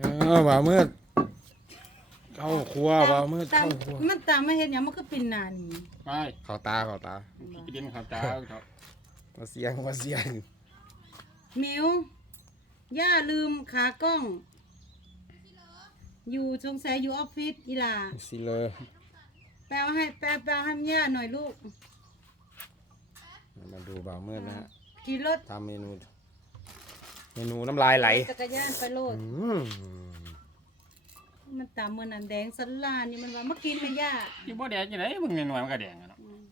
เออบ่าวมืดเข้าครัวบ่าวมืดตามเข้าครัวมันตามมาเห็นหยังมันก็เป็นหนานี่ไปเข้าตาเข้าตากินดินข้าวจ้าครับมาเสียงมาเสียงมิวย่าลืมขากล้อง อยู่สงสัยอยู่ออฟฟิศอีหลาสิเลยแปลให้แปลแปลให้ย่าหน่อยลูก มาดูบ่าวมืดนะฮะขี่รถทำเมนู เมนูน้ำลายไหลจักรยานไปโลด อืมมันตามมือนันแดงสันลานี่มันว่ามากินไหมย่าที่บ่แดงจังไดมึงหน่วยมันก็แดงอะเนาะอืม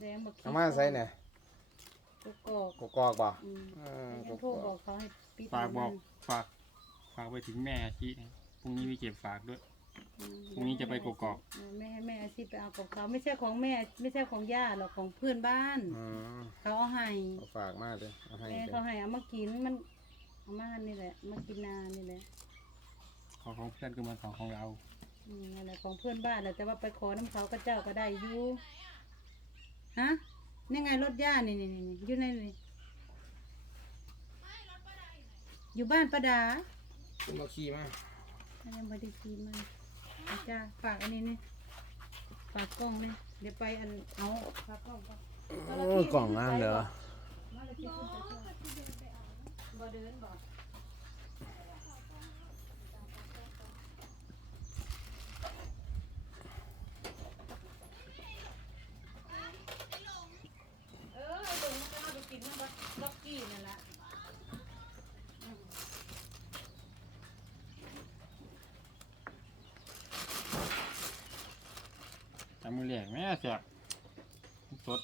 แดงมากินเอามาใส่เนี่ยกกอกกกอกบ่อืมเออให้กโทรกบออกกเขาให้ปิดฝากบอกมันฝากฝากไปถึงแม่ชีนะพรุ่งนี้มีเก็บฝากด้วยอืม พรุ่งนี้จะไปกกอกเออแม่ให้แม่อาชีพไปเอาของเขาไม่ใช่ของแม่ ไม่ใช่ของย่าหรอกของเพื่อนบ้าน อืมเขาเอาให้เอาฝากมากเลยเอาให้แม่เป็นเขาให้เอามากินมันเอามานี่แหละมากินนานี่แหละของของเพื่อนคือมันของของเรา อืมนั่นแหละของเพื่อนบ้านแหละแต่ว่าไปขอน้ำเขาก็เจ้าก็ได้อยู่ฮะนี่ไงรถย่านี่นี่นี่อยู่ในนี่อยู่บ้านประดา คุณมาขี่มายังไม่ได้กินมัน อาจารย์ฝากอันนี้นี่ฝากกล้องนี่เดี๋ยวไปอันเอาฝากกล้องก่อนโอ้ยกล่องงามเลยเหรอมาเลยคิดขึ้นไปเถอะบ่เดินบ่เออไอ้ตรงนั้นก็เอาไปกินมันบ่ล็อกกี้นั่นแหละ แต่มือแรกแม่แซ่บสด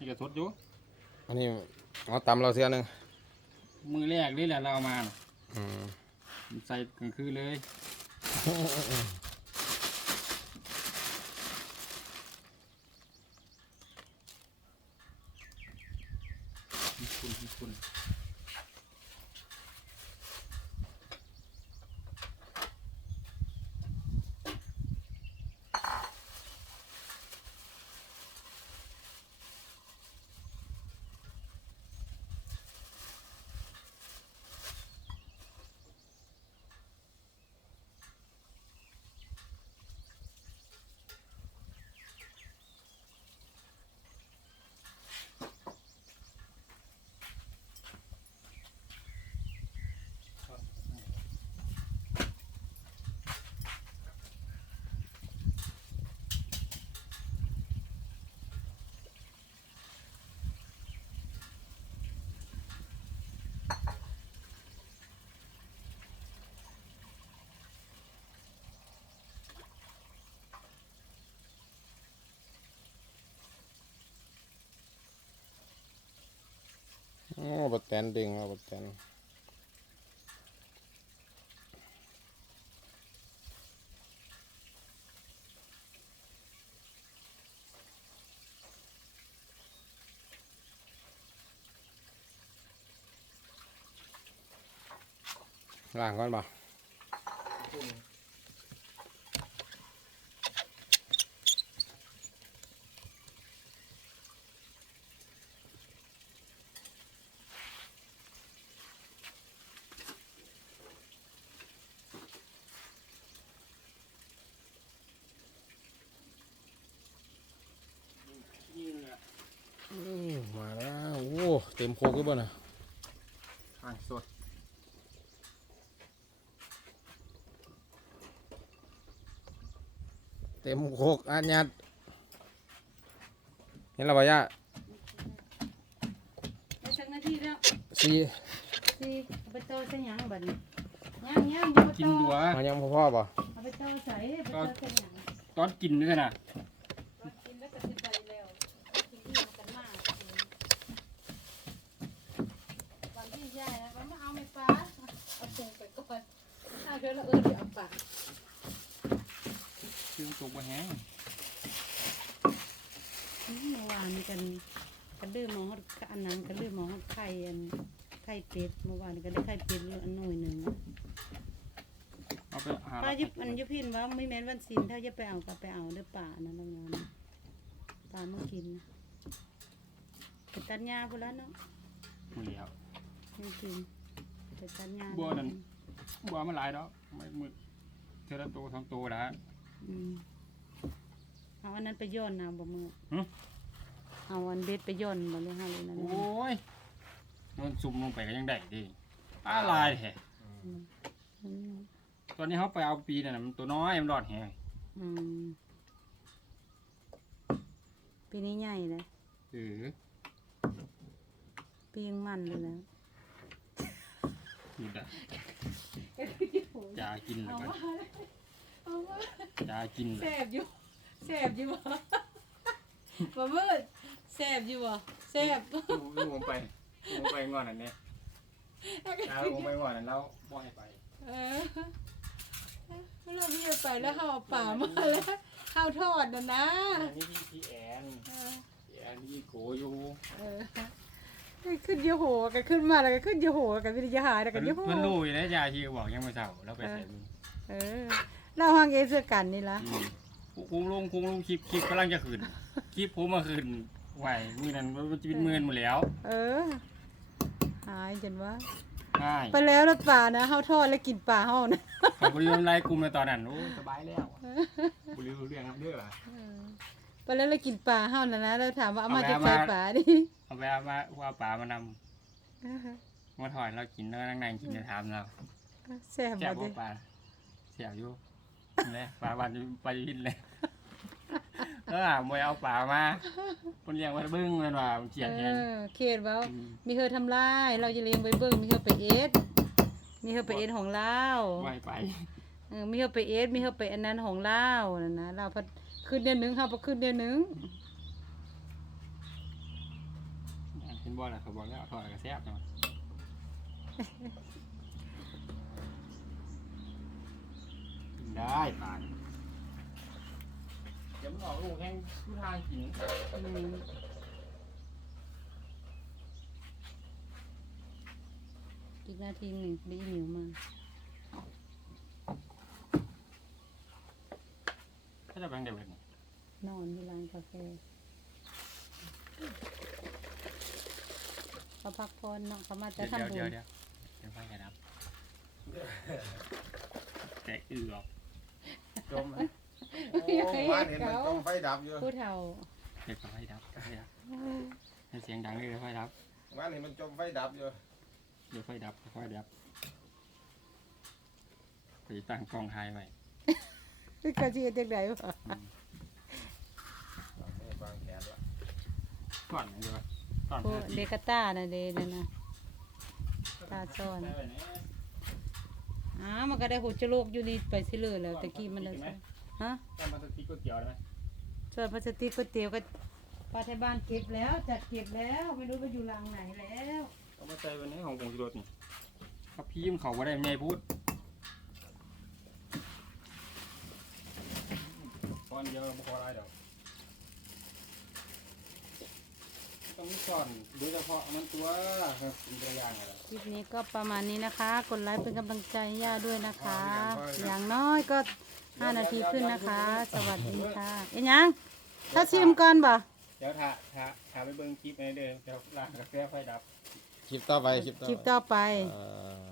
นี่ก็สดอยู่ อันนี้เอาตำเราเสียหนึ่งมือแรกนี่แหละเราเอามาน่ะอืมใส่กลางคืนเลยคุณคุณ บัดแตนดึงเอาบัดแตนล่างก่อนบ่ นี่แหละ อืมมาแล้วโอ้ เต็มโคกเลยบ่น่ะทางสดเต็มโคกอันยัดเห็นแล้วบ่ย่าไปสักนาทีแล้วสี่สิเอาไปโตใส่หยังบัดนี้ย่างย่างอยู่กินดัวมันยังพ่อๆบ่เอาไปโตใส่ไปโตใส่หยัง ตอนกินด้วยนะ ตอนกินแล้วก็สิไปแล้วกินที่ยังกันมากวันที่ยายนะว่ามาเอาไม่ปลาเอาส่งไปก่อนถ้า เธอละเออเดี๋ยวเอาปาเครื่องตกมาแห้งเมื่อวานมีกันกันดื้อมอฮอดอันนั้นกันดื้อมอฮอดไข่อันไข่เป็ดเมื่อวานก็ได้ไข่เป็ดอันหน่อยหนึ่งเอาไปหาป้ายุบอันยุพินว่าไม่แม้นวันศิลถ้าจะไปเอาก็ไปเอาเด้อป่านะน้องๆปลามากินนะไปตัดหญ้าพุ่นแล้วเนาะหมดแล้วไม่กินไปตัดหญ้าบัวนั่น บัวมันหลายดอกไม่มือเท่าละตัวสองตัวนะอืมเอาอันนั้นไปย่อนน้ำบ่มือหึเอาอันเบ็ดไปย่อนบ่เลยฮะเลยนั่นโอ้ยมันซุ่มลงไปก็ยังได้ดิอ้าลายแท้อืมตอนนี้เขาไปเอาปีนั่นน่ะมันตัวน้อยมันรอดแฮงอืมปีนี้ใหญ่เลยเออปียังมันเลยแล้วนี่ได้ จะกินแล้วกันจะกินแสแล้วบอยู่แสบอยู่บ่บ่มืดแสบอยู่บ่แสบลูกผมไปลูกผมไปงอนอันเนี้ยแล้วผมไปงอนอันแล้วบ่ให้ไปเออเราพี่ไปแล้วเขาเอาป่ามาแล้วเขาทอดนะนะอันนี้พี่พี่แอนพี่แอนพี่โกอยู่เออ ขึ้นเยอะโหกันขึ้นมาแล้วก็ขึ้นเยอะโหกันวิทยาหายแล้วกันเยอะโหเพิ่นรู้อยู่แล้วยาชีบอกยังไม่เศร้าแล้วไปใส่มือเออเราห้องเอเสื้อกันนี่ละอืมคุงลงคุงลงคลิปคลิปกำลังจะขึ้นคลิปผมมาขึ้นไหวมือนั้นมันจะเป็นหมื่นหมดแล้ว เออ หายจนว่าง่ายไปแล้วรถป่านะเฮาทอดแล้วกินป่าเฮานะขอบริวารไล่กลุ่มในตอนนั้นโอ้สบายแล้วบริวารเรื่องครับเด้อ ไปแล้วเรากินป่าเฮานะนะแล้วถามว่าเอามาเอาจากแวะใส่มาป่าดิเอาไปเอามาว่าป่ามานำมาถอยเรากินแล้วนั่งนั่งกินจะถามเราแซ่บแซ่บบ่บ่ดิปลาเสียบอยู่นี่ปลาวันไปยินเลยเออมวยเอาปลามาคนเลี้ยงไว้เบิ้งมันว่ามันเจียนเอแฮงอเขตเว้ามีเธอทำลายเราจะเลี้ยงไปเบิ่งมีเธอไปเอสมีเธอไปเอสของเราไหวไปเออมีเธอไปเอสมีเธอไปอันนั้นของเรานั่นนะเราพัด ขึ้นเดือนหนึงเฮาบ่ขึ้นเดือนหนึงเห็นบ่ล่ะเขาบอกแล้วถอยกระแซบเนาะกินได้ปลาเดี๋ยวมันออกลูกแห้งทุกทางกินอืมอีกนาทีหนึ่งได้อีหมิวมาถ้าจะแบ่งเดี๋ยวเป็น นอนที่ร้านกาแฟเขาพักผ่อนเนาะเขามาจะเดี๋ยวทำบุเดี๋ยวญเดี๋ยวเดี๋ยวไปกันครับแตะอือออกจมโอ้บ้านเห็นมันจมไฟดับอยู่ผู้เฒ่าเด็กไฟดับไฟดับให้เสียงดังเลยไฟดับบ้านเห็นมันจมไฟดับอยู่เดี๋ยวไฟดับไฟดับไปตั้งกล้องถ่ายไว้ คือกระเจียดเด็กไหนวะ นี่วางแขนละ ก่อนเดี๋ยวก่อนโอ้เดกาต้านะเดนั่นนะตาซ้อนอ้ามันก็ได้หูจโลกอยู่นี่ไปสิเลยแล้วตะกี้มันแล้วซ้อนฮะตั้งมาสติ๊กก๋วยเตี๋ยวได้ไหมส่วนพลาสติกก๋วยเตี๋ยวก็ป้าที่บ้านเก็บแล้ว จัดเก็บแล้วไม่รู้ไปอยู่หลังไหนแล้วเอามาใส่วันนี้ของผงชูรสนี่ถ้าพี่มันเขาบ่ได้ไม่พูดตอนเดียวบ่พอไรดอก ต้องมีก่อนโดยเฉพาะมันตัวครับเป็นตัวอย่างอะไร คลิปนี้ก็ประมาณนี้นะคะ กดไลค์เป็นกำลังใจให้ย่าด้วยนะคะ อย่างน้อยก็ห้านาทีขึ้นนะคะ สวัสดีค่ะเอ็นยังถ้าชิมก่อนบ่เดี๋ยวถ้าถ้าถ้าไปเบิ่งคลิปในเด้อเดี๋ยวร้านกาแฟไฟดับ คลิปต่อไปคลิปต่อคลิปต่อไป เอ่อ